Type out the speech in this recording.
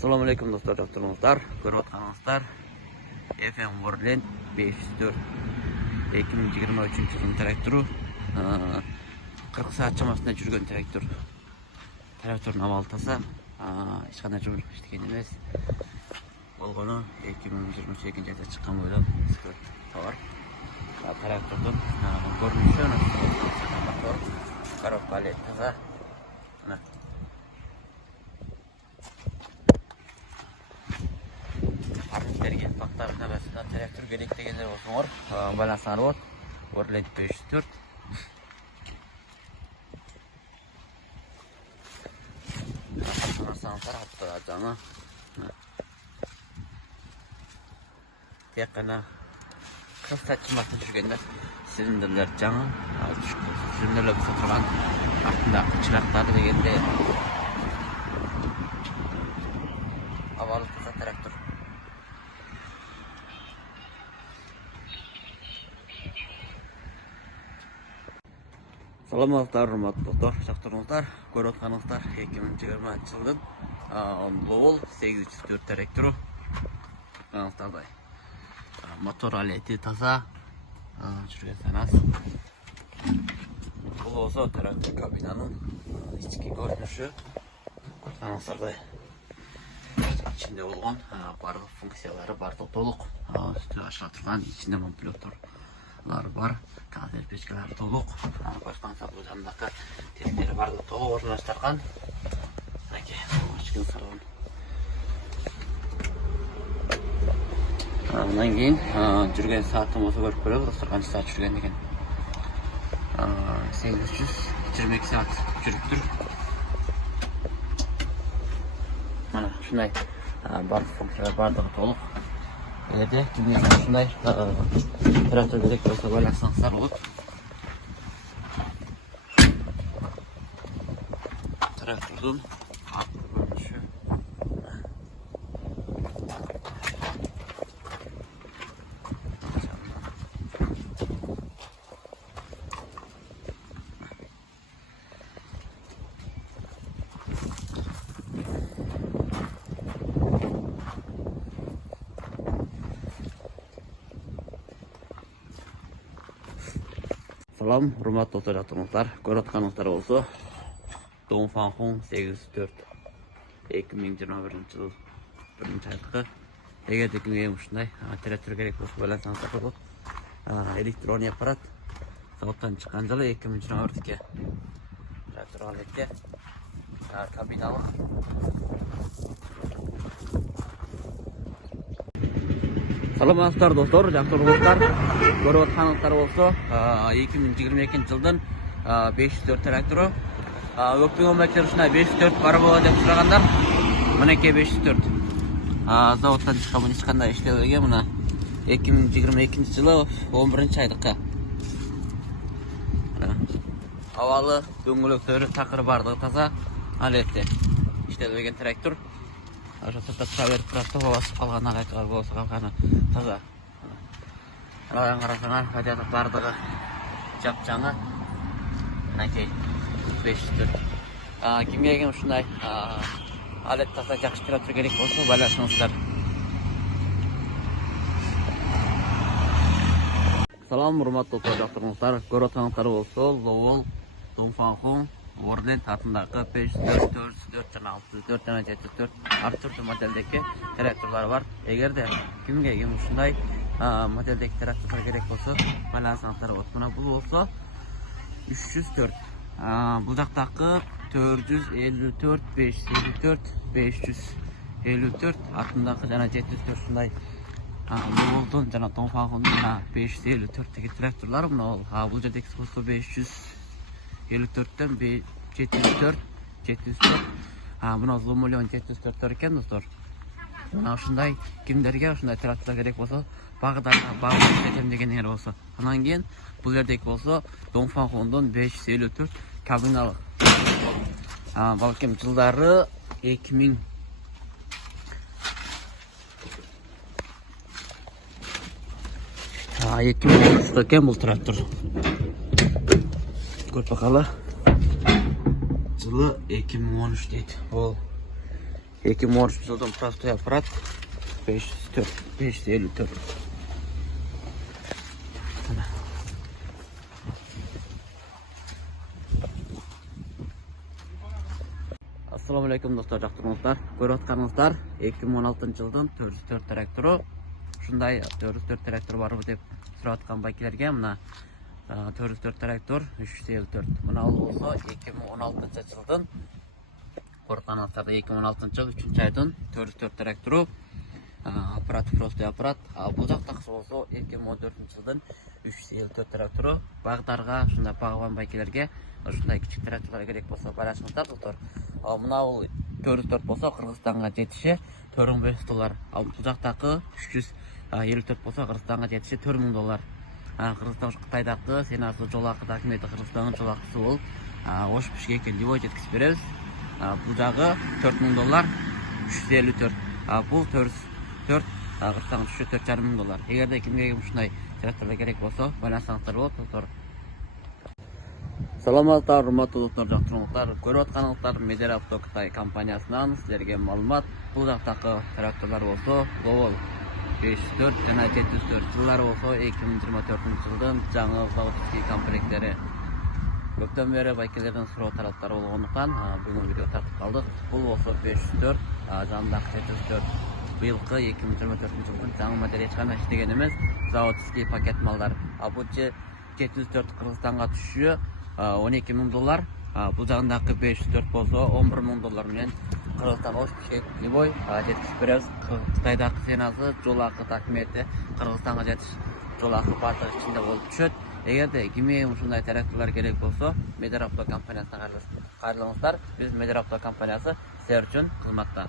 Assalamu alaikum dostlar, yaptırmazlar. Görüp atkanızlar. FM Worldland 504 2023 yılın traktörü 40 saat çamasında жүрген traktör. Traktörün avaltasa hiç qanday жұмыс işleyen емес. Болгону 2023 жылда чыккан бойда товар. Трактордун көрүнүшү мотор, коробка таза. Bergen faktarına basıdan traktör gerek degenler olsunlar. Balasar ot. Worldland 504. Santar attıracağına. Tek qana 40 saat çımasını жүргенде silindirler жаңы. Silindirler bu satırlan артында çıraqları degende havalı таза traktör. Саламатсыздар, урматтуу достор, жактырыңыздар. Көрүп атканыңыздар 2020 жылдын Lowell 804 трактору. Анықталдай. Мотор алети таза. Жүрген санас. Бул болсо трактор кабинанын ички көрүнүшү. Анықталдай. İçinde болгон бардык функциялары бардык толук. Үстү ачыла турган ичинде монтировкалар бар. Kader peçkeler толук. Baştan sağlığı жанындагы тесттери бардыгы толук орундаштырган. Мынакей, кичкен салон. Андан кийин жүрген саатын болсо көрүп көрөбүз, достор, канча саат жүргөн деген. 822 саат жүрүптүр. Мына ушундай бардык функциялар бардыгы толук. Эле кимге ушундай трактор керек болсо байласаңыздар болот. Трактордун көрүнүшү. Salam, hurmatly dostlar, jактырыңыздар. Көрүп атканыңыздар болсо, Dongfang 804 2021 жыл 1-айткы. Эгерде кимге ушундай трактор керек болсо байлансаңыздар болот. Электроний аппарат заводтан чыккан жылы 2021-ке трактор алетке кабиналык. Саламатсыздар достор, жактырыңыздар. Көрүп атканыңыздар болсо, 2022 жылдын 504 трактору. Көптөгөн байчылар ушундай 504 бар болот деп сурагандар. Мынакей 504. Заводтан чыккан эч кандай иштебеген, мына 2022 жылы 11-айдыкка. Абалы, дөңгөлөктөрү, такыры бардыгы таза, алетте иштебеген трактор. Ошо сыртта тура берип турат, басып калган агайкалар болсо калганы таза. Анан карасаңар, радиатор бардыгы жапжаңы. Мынакей 504. Кимге келген ушундай алет таза жакшы трактор керек болсо байлашыңыздар. Салам, урматтуу жактырыңыздар. Көрүп атканыңыздар болсо, Lowell Dongfang Worldland атындагы 504, 404 жана 604 жана 704 ар түрдүү моделдеги тракторлор бар. Эгерде кимге ким ушундай моделдеги тракторлор керек болсо, байлансаңыздар болот. Мына бул болсо 304. Бул жактакы 454, 554, 554 атындагы жана 704 ушундай Lowell'дун жана Dongfang'дун 554 деги тракторлор. Мына бул жердеги болсо 554'төн 704, 704. Мына Lowell 704 экен, достор. Мына ушундай кимдерге ушундай трактор керек болсо, багдарга багып кетем дегендер болсо. Анан кийин бул жердеги болсо Dongfang'дун 554 кабиналык. Балким жылдары 2000 2013 экен бул трактор. Көрүп бакалы. Жылы 2013 дейт. Ол 2013 жылдың простой аппарат 554. Assalamu alaikum dostlar, жактырыңыздар. Көрүп атканыңыздар 2016 жылдың 404 трактору. Ушундай 404 трактор барбы деп сурап аткан байкелерге мына 404 трактор 354. Мына болсо 2016 жылдын көрүп атканыңыздар 2016 жыл 3-айдын 404 трактору. Аппарат простой аппарат. Бул жактакысы болсо 2014 жылдын 354 трактору. Багдарга, ушундай багбан байкелерге ушундай кичик тракторлор керек болсо барасыңыздар достор. Мына бул 404 болсо Кыргызстанга жетиши 4500 доллар. Бул жактакы 354 болсо Кыргызстанга жетиши 4000 доллар. Кыргызстан Кытайдагы сенасы жолакы документи Кыргызстандын жолакысы бул. Ош Бишкекке любой жеткизип беребиз. Бул жагы 4000 доллар 354. Бул 404 Кыргызстанга түшү 4500 доллар. Эгерде кимге ушундай тракторлор керек болсо байланышсаңыздар болот достор. Саламатсыздар, урматтуу достор, жактырыңыздар. Көрүп атканыңыздар Медер Авто Кытай компаниясынан силерге маалымат. Бул жактакы тракторлор болсо Lowell 504 жана 704 жылдары болсо 2024 жылдын жаңы заводский комплекттери. Көптөн бери байкелердин суроо тараптары болгондуктан бүгүн видео тартып калдык. Бул болсо 504, жанындагы 704 быйылкы 2024 жылдын жаңы модели эч кандай иштеген эмес, заводский пакет малдар. Бул 704 Кыргызстанга түшүшү 12000 доллар. Бул жагындагы 504 болсо 11000 доллар менен Кыргызстанга любой жеткизип беребиз. Кытайдагы сенасы жолакы документи Кыргызстанга жетиш жолакы бардыгы ичинде болуп түшөт. Эгерде кимге ушундай тракторлор керек болсо Медер Авто компаниясына кайрылыңыздар. Биз Медер Авто компаниясы силер үчүн кызматта.